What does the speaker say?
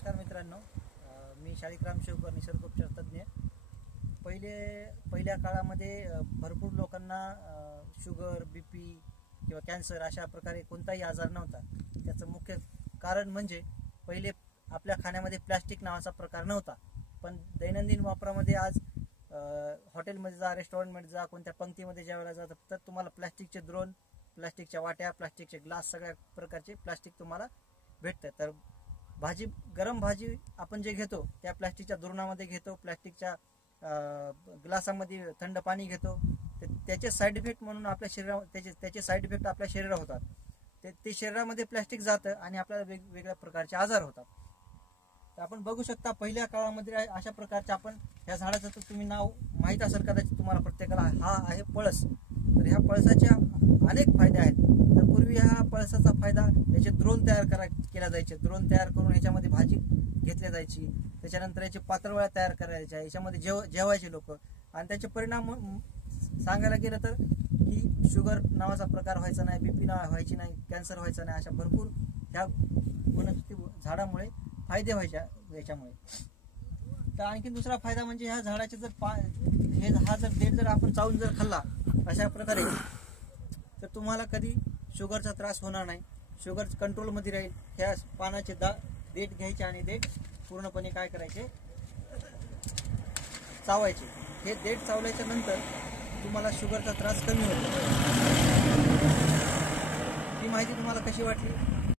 नमस्कार मित्रांनो, मी शालिग्राम शिवकर, निसर्गोपचार तज्ञ. पहिल्या काळामध्ये भरपूर लोकांना शुगर, बीपी किंवा कॅन्सर अशा प्रकारे कोणताही आजार नव्हता. त्याचं मुख्य कारण म्हणजे पहिले आपल्या खाण्यामध्ये प्लास्टिक नावाचा प्रकार नव्हता. पण दैनंदिन वापरामध्ये आज हॉटेलमध्ये जा, रेस्टॉरंटमध्ये जा, कोणत्या पंक्तीमध्ये जेवायला जा, तर तुम्हाला प्लास्टिकचे द्रोण, प्लास्टिकच्या वाट्या, प्लास्टिकचे ग्लास, सगळ्या प्रकारचे प्लास्टिक तुम्हाला भेटतं. तर गरम भाजी आपण जे घेतो त्या प्लास्टिकच्या दुरणामध्ये घेतो, प्लास्टिकच्या ग्लासामध्ये थंड पाणी घेतो. त्याचे साईड इफेक्ट म्हणून आपल्या शरीरात त्याचे साईड इफेक्ट आपल्या शरीरात होतात. ते शरीरामध्ये प्लास्टिक जातं आणि आपल्याला वेगवेगळ्या प्रकारचे आजार होतात. तर आपण बघू शकता पहिल्या काळामध्ये अशा प्रकारचे आपण ह्या झाडाचं तर तुम्ही नाव माहीत असेल कदाचित तुम्हाला प्रत्येकाला. हा आहे पळस. तर ह्या पळसाचे अनेक फायदे आहेत. तर पूर्वी ह्या पळसाचा फायदा याचे द्रोण तयार केल्या जायचे. द्रोण तयार करून ह्याच्यामध्ये भाजी घेतली जायची. त्याच्यानंतर याचे पातळवळ्या तयार करायच्या, याच्यामध्ये जेवायचे लोक. आणि त्याचे परिणाम सांगायला गेलं तर की शुगर नावाचा प्रकार व्हायचा नाही, बीपी व्हायची नाही, कॅन्सर व्हायचा नाही. अशा भरपूर ह्या वनस्पती झाडामुळे फायदे व्हायच्या याच्यामुळे. तर आणखी दुसरा फायदा म्हणजे ह्या झाडाचे हा जर देठ जर आपण चावून जर खाल्ला अशा प्रकारे, तर तुम्हाला कधी शुगरचा त्रास होणार नाही. शुगर कंट्रोलमध्ये राहील. ह्या पानाचे देठ घ्यायचे आणि देठ पूर्णपणे काय करायचे, चावायचे. हे देठ चावल्याच्या नंतर तुम्हाला शुगरचा त्रास कमी होतो. ही माहिती तुम्हाला कशी वाटली?